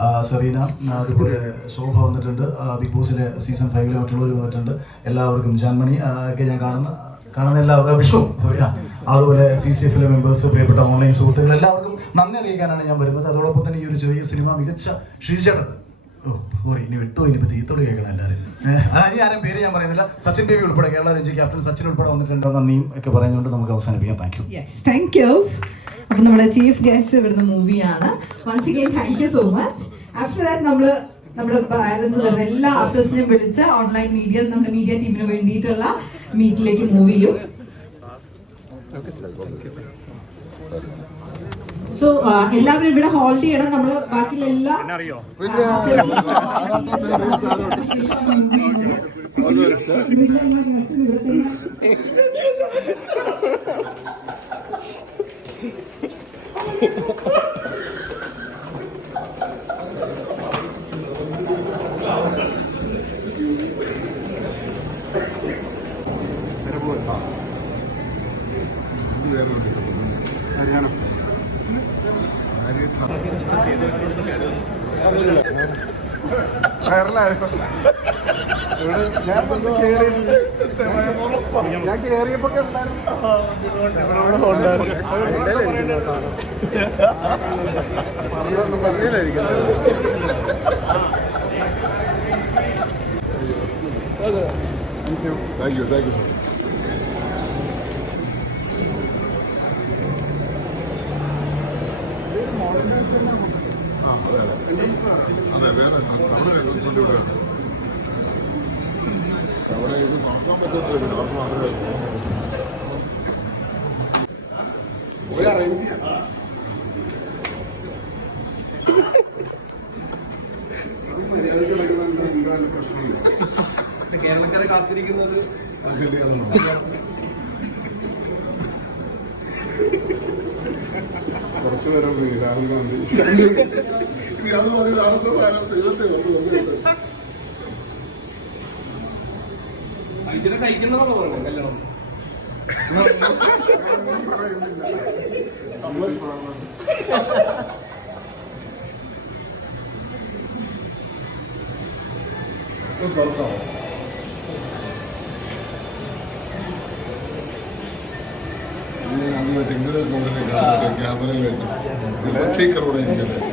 ആ, സെറീന അതുപോലെ ശോഭ വന്നിട്ടുണ്ട്. ബിഗ് ബോസിലെ സീസൺ ഫൈവിലെ മറ്റുള്ളവർ വന്നിട്ടുണ്ട്. എല്ലാവർക്കും ജാൻമണി ഒക്കെ ഞാൻ കാണുന്ന കാണുന്ന എല്ലാവർക്കും വിഷു അതുപോലെ സി സി എഫിലെ മെമ്പേഴ്സ് പ്രിയപ്പെട്ട ഓൺലൈൻ സുഹൃത്തുക്കൾ എല്ലാവർക്കും നന്ദി അറിയിക്കാനാണ് ഞാൻ വരുന്നത്. അതോടൊപ്പം തന്നെ ഈ ഒരു ചെറിയ സിനിമ മികച്ച ശ്രീചേട്ടൻ ഓ സോറി ഇനി വിട്ടോ ഇനിയിപ്പോ തീത്തോട് കേൾക്കണം എല്ലാവരും. അതായത് ആരും പേര് ഞാൻ പറയുന്നില്ല. സച്ചിൻ ബേബി ഉൾപ്പെടെ കേരള രഞ്ജി ക്യാപ്റ്റൻ സച്ചിൻ ഉൾപ്പെടെ വന്നിട്ടുണ്ട്. നന്ദിയും ഒക്കെ പറഞ്ഞുകൊണ്ട് നമുക്ക് അവസാനിപ്പിക്കാം. Thank you yes thank you അപ്പൊ നമ്മുടെ ചീഫ് ഗസ്റ്റ് ഇവിടുന്ന് മൂവിയാണ് once again thank you so much after that നമ്മൾ നമ്മുടെ പാരന്റ്സ് വരുന്ന എല്ലാ ആർട്ടിസ്റ്റിനെയും വിളിച്ച് ഓൺലൈൻ മീഡിയ നമ്മുടെ മീഡിയ ടീമിന് വേണ്ടിയിട്ടുള്ള മീറ്റിലേക്ക് മൂവ് ചെയ്യും. സോ എല്ലാവരും ഇവിടെ ഹോൾഡ് ചെയ്യണം. നമ്മൾ ബാക്കിയുള്ള എല്ലാ ഞാൻ കേറിയപ്പോ thank you thank you so much ആ അതെ അതെ. വേറെ entrance. അവിടെ entrance ഉണ്ട് ഇവിടെ. അവിടെ ഇത് നോക്കാൻ പറ്റുന്നില്ല അവർക്ക് മാത്രമേ പോയി അറേഞ്ച് ചെയ്യാം. കേരളക്കാരെ കാത്തിരിക്കുന്നത് ആ കല്യാണം കുറച്ചു നേരം രാഹുൽ ഗാന്ധി. അത് മതി അടുത്ത സാധനം ദൈവത്തെ വന്ന് വന്നിട്ട് ഇതിനെ കഴിക്കണമെന്നാണ് പറയുന്നത്? കല്യാണം. നമ്മൾ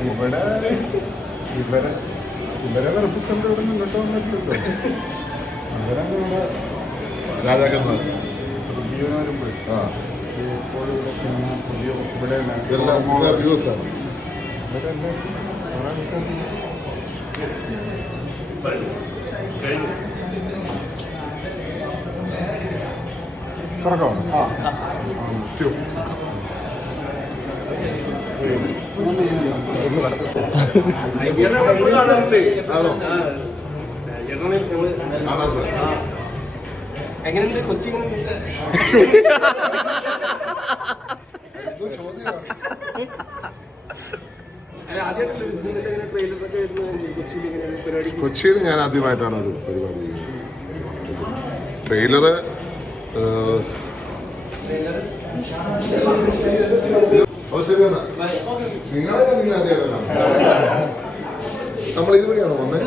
ഇവിടെ ഇവരെ ഇവരെ വെറുപ്പിച്ചുകൊണ്ട് ഇവിടെ മുന്നോട്ട് വന്നിട്ടില്ലല്ലോ. ഇവരൊക്കെ ഇവിടെ രാജാക്കന്മാർ. പുതിയ വരുമ്പോൾ ആ എപ്പോഴും ഇവിടെ സിനിമ പുതിയ ഇവിടെ വ്യൂസാണ് ഇവരെല്ലാം തുറക്കാം ആ. ശിവ ഐബിയുടെ നമ്മൾ കാണാറുണ്ട് ആണോ ആ. ചേട്ടനെ ഞങ്ങൾ ആണോ സാർ ആ. എങ്ങനെയുണ്ട് കൊച്ചി എങ്ങനെയുണ്ട് എന്തോ ചോദ്യമാണ് അല്ല, ആദ്യമായിട്ടല്ലേ ഒരു സിനിമയുടെ ഇങ്ങനെ കൊച്ചിയിൽ ഞാൻ ആദ്യമായിട്ടാണ് ഒരു പരിപാടി ട്രെയിലറ് ശരിയാണ് നിങ്ങളെ ഞാൻ ഇങ്ങനെ ആദ്യമായിട്ടാണ് നമ്മൾ ഇതുവഴിയാണോ വന്നത്?